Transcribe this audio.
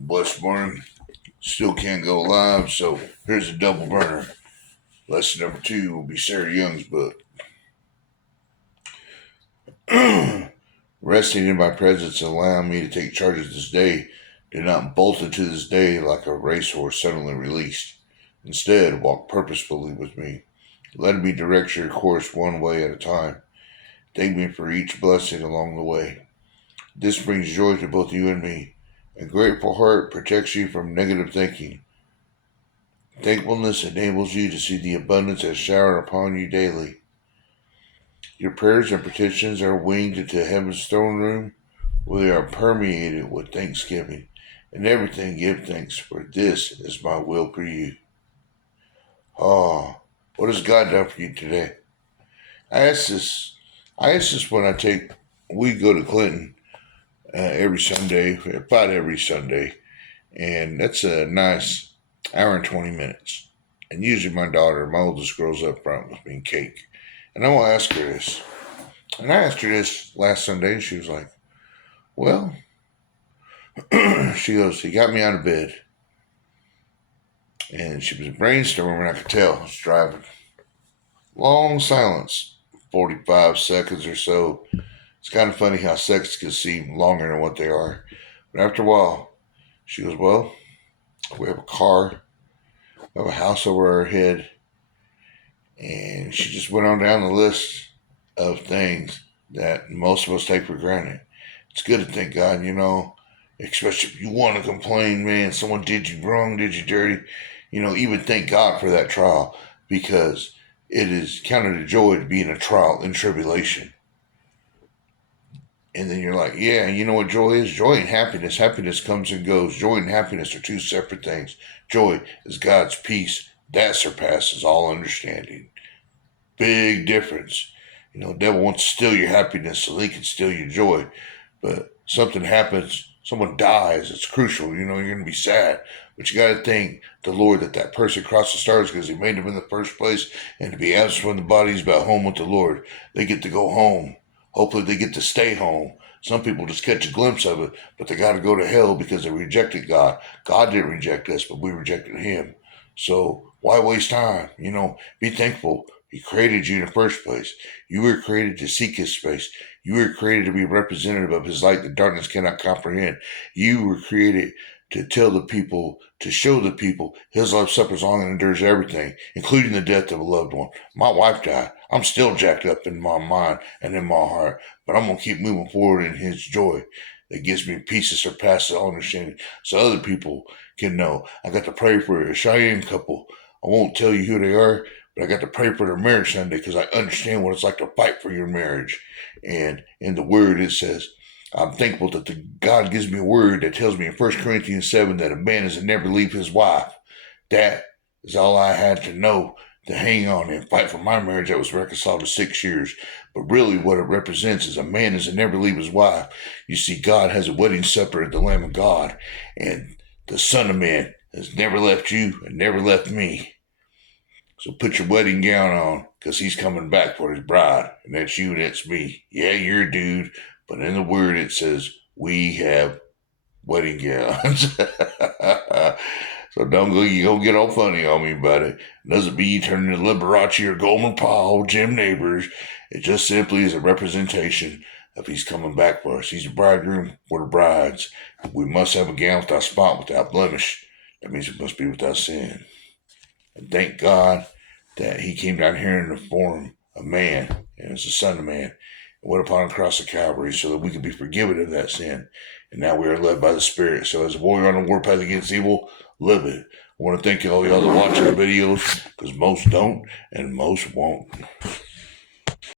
Blessed morning. Still can't go live, so here's a double burner. Lesson number 2 will be Sarah Young's book. Resting in my presence and allowing me to take charge of this day. Do not bolt into this day like a racehorse suddenly released. Instead, walk purposefully with me. Let me direct your course one way at a time. Thank me for each blessing along the way. This brings joy to both you and me. A grateful heart protects you from negative thinking. Thankfulness enables you to see the abundance that showered upon you daily. Your prayers and petitions are winged into heaven's throne room, where they are permeated with thanksgiving. And everything give thanks, for this is my will for you. What has God done for you today? I ask this when we go to Clinton every Sunday, about every Sunday, and that's a nice hour and 20 minutes. And usually my oldest girl's up front with me and cake. And I will ask her this. And I asked her this last Sunday, and she was like, well, she goes, he got me out of bed. And she was brainstorming, I could tell. I was driving. Long silence, 45 seconds or so. It's kind of funny how seconds can seem longer than what they are. But after a while, she goes, well, we have a car, we have a house over our head. And she just went on down the list of things that most of us take for granted. It's good to thank God, especially if you want to complain, man, someone did you wrong, did you dirty, even thank God for that trial, because it is counted a joy to be in a trial in tribulation. And then you're like, yeah, you know what joy is? Joy and happiness. Happiness comes and goes. Joy and happiness are two separate things. Joy is God's peace that surpasses all understanding. Big difference. Devil wants to steal your happiness so he can steal your joy. But something happens, someone dies, it's crucial. You're going to be sad. But you got to thank the Lord that person crossed the stars because he made them in the first place. And to be absent from the body is about home with the Lord. They get to go home. Hopefully they get to stay home. Some people just catch a glimpse of it, but they got to go to hell because they rejected God. God didn't reject us, but we rejected him. So why waste time? Be thankful. He created you in the first place. You were created to seek his space. You were created to be a representative of his light that darkness cannot comprehend. You were created to tell the people, to show the people, his love suffers long and endures everything, including the death of a loved one. My wife died. I'm still jacked up in my mind and in my heart, but I'm going to keep moving forward in his joy that gives me peace that surpasses all understanding, so other people can know. I got to pray for a Cheyenne couple. I won't tell you who they are, but I got to pray for their marriage Sunday because I understand what it's like to fight for your marriage. And in the word it says, I'm thankful that God gives me a word that tells me in 1 Corinthians 7 that a man is to never leave his wife. That is all I had to know to hang on and fight for my marriage that was reconciled to 6 years. But really what it represents is a man is to never leave his wife. You see, God has a wedding supper at the Lamb of God, and the Son of Man has never left you and never left me. So put your wedding gown on, because he's coming back for his bride. And that's you and that's me. Yeah, you're a dude, but in the word it says we have wedding gowns. So you don't get all funny on me about it. It doesn't mean you turn into Liberace or Gomer Pyle, Jim Neighbors. It just simply is a representation of he's coming back for us. He's a bridegroom for the brides. We must have a gown without spot, without blemish. That means it must be without sin. And thank God that he came down here in the form of man, and as the Son of Man, and went upon the cross of Calvary so that we could be forgiven of that sin. And now we are led by the Spirit. So as a warrior on the warpath against evil, live it. I want to thank all y'all that watch our videos, because most don't and most won't.